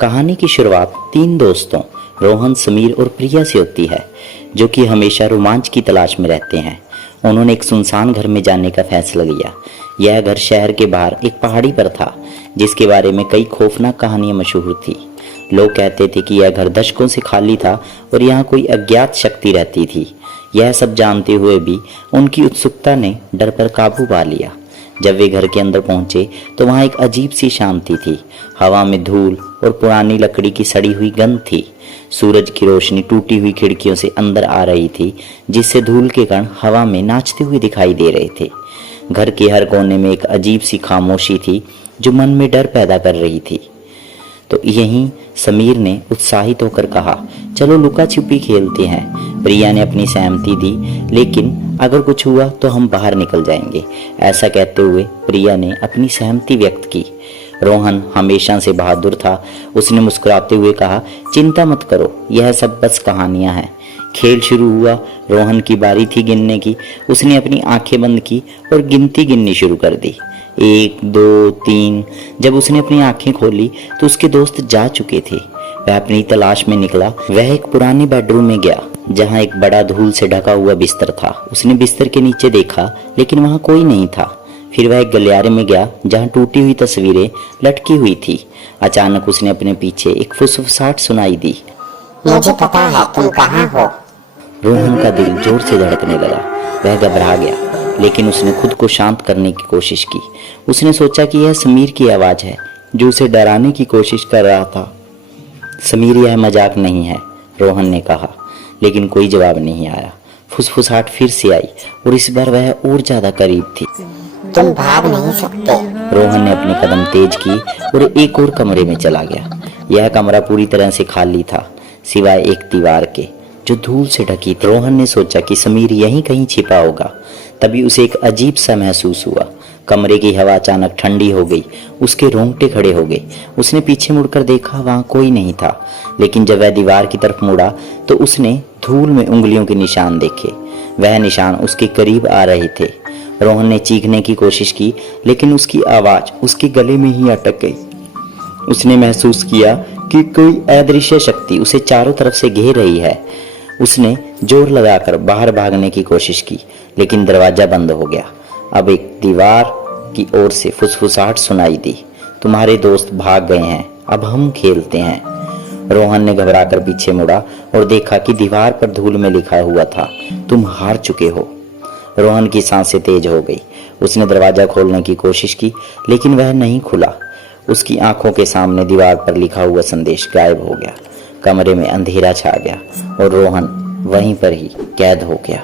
कहानी की शुरुआत 3 दोस्तों रोहन, समीर और प्रिया से होती है, जो कि हमेशा रोमांच की तलाश में रहते हैं। उन्होंने एक सुनसान घर में जाने का फैसला लिया। यह घर शहर के बाहर एक पहाड़ी पर था, जिसके बारे में कई खौफनाक कहानियां मशहूर थी। लोग कहते थे कि यह घर दशकों से खाली था और यहाँ कोई अज्ञात शक्ति रहती थी। यह सब जानते हुए भी उनकी उत्सुकता ने डर पर काबू पा लिया। जब वे घर के अंदर पहुंचे तो वहां एक अजीब सी शांति थी। हवा में धूल और पुरानी लकड़ी की सड़ी हुई गंध थी। सूरज की रोशनी टूटी हुई खिड़कियों से अंदर आ रही थी, जिससे धूल के कण हवा में नाचते हुए दिखाई दे रहे थे। घर के हर कोने में एक अजीब सी खामोशी थी, जो मन में डर पैदा कर रही थी। तो यहीं समीर ने उत्साहित होकर कहा, चलो लुका छिपी खेलते हैं। प्रिया ने अपनी सहमति दी, लेकिन अगर कुछ हुआ तो हम बाहर निकल जाएंगे। ऐसा कहते हुए प्रिया ने अपनी सहमति व्यक्त की। रोहन हमेशा से बहादुर था। उसने मुस्कुराते हुए कहा, चिंता मत करो, यह सब बस कहानियां हैं। खेल शुरू हुआ। रोहन की बारी थी गिनने की। उसने अपनी आंखें बंद की और गिनती गिननी शुरू कर दी। 1, 2, 3। जब उसने अपनी आंखें खोली तो उसके दोस्त जा चुके थे। वह अपनी तलाश में निकला। वह एक पुराने बेडरूम में गया, जहां एक बड़ा धूल से ढका हुआ बिस्तर था। उसने बिस्तर के नीचे देखा, लेकिन वहां कोई नहीं था। फिर वह एक गलियारे में गया, जहां टूटी हुई तस्वीरें लटकी हुई थी। अचानक उसने अपने पीछे एक फुसफुसाहट सुनाई दी। मुझे पता है तुम कहाँ हो। रोहन का दिल जोर से धड़कने लगा। वह घबरा गया, लेकिन उसने खुद को शांत करने की कोशिश की। उसने सोचा कि यह समीर की आवाज है, जो उसे डराने की कोशिश कर रहा था। समीर, यह मजाक नहीं है, रोहन ने कहा, लेकिन कोई जवाब नहीं आया। फुसफुसाहट फिर से आई और इस बार वह और ज्यादा करीब थी। तुम भाग नहीं सकते। रोहन ने अपने कदम तेज की और एक और कमरे में चला गया। यह कमरा पूरी तरह से खाली था, सिवाय एक दीवार के, जो धूल से ढकी थी। रोहन ने सोचा कि समीर यहीं कहीं छिपा होगा। तभी उसे एक अजीब सा महसूस हुआ। कमरे की हवा अचानक ठंडी हो गई। उसके रोंगटे खड़े हो गए। उसने पीछे मुड़कर देखा, वहां कोई नहीं था। लेकिन जब वह दीवार की तरफ मुड़ा तो उसने धूल में उंगलियों के निशान देखे। वह निशान उसके करीब आ रहे थे। रोहन ने चीखने की कोशिश की, लेकिन उसकी आवाज उसके गले में ही अटक गई। उसने महसूस किया कि कोई अदृश्य शक्ति उसे चारों तरफ से घेर रही है। उसने जोर लगाकर बाहर भागने की कोशिश की, लेकिन दरवाजा बंद हो गया। अब एक दीवार की ओर से फुसफुसाहट सुनाई दी, तुम्हारे दोस्त भाग गए हैं, अब हम खेलते हैं। रोहन ने घबराकर पीछे मुड़ा और देखा कि दीवार पर धूल में लिखा हुआ था, तुम हार चुके हो। रोहन की सांसें तेज हो गई। उसने दरवाजा खोलने की कोशिश की, लेकिन वह नहीं खुला। उसकी आंखों के सामने दीवार पर लिखा हुआ संदेश गायब हो गया। कमरे में अंधेरा छा गया और रोहन वहीं पर ही कैद हो गया।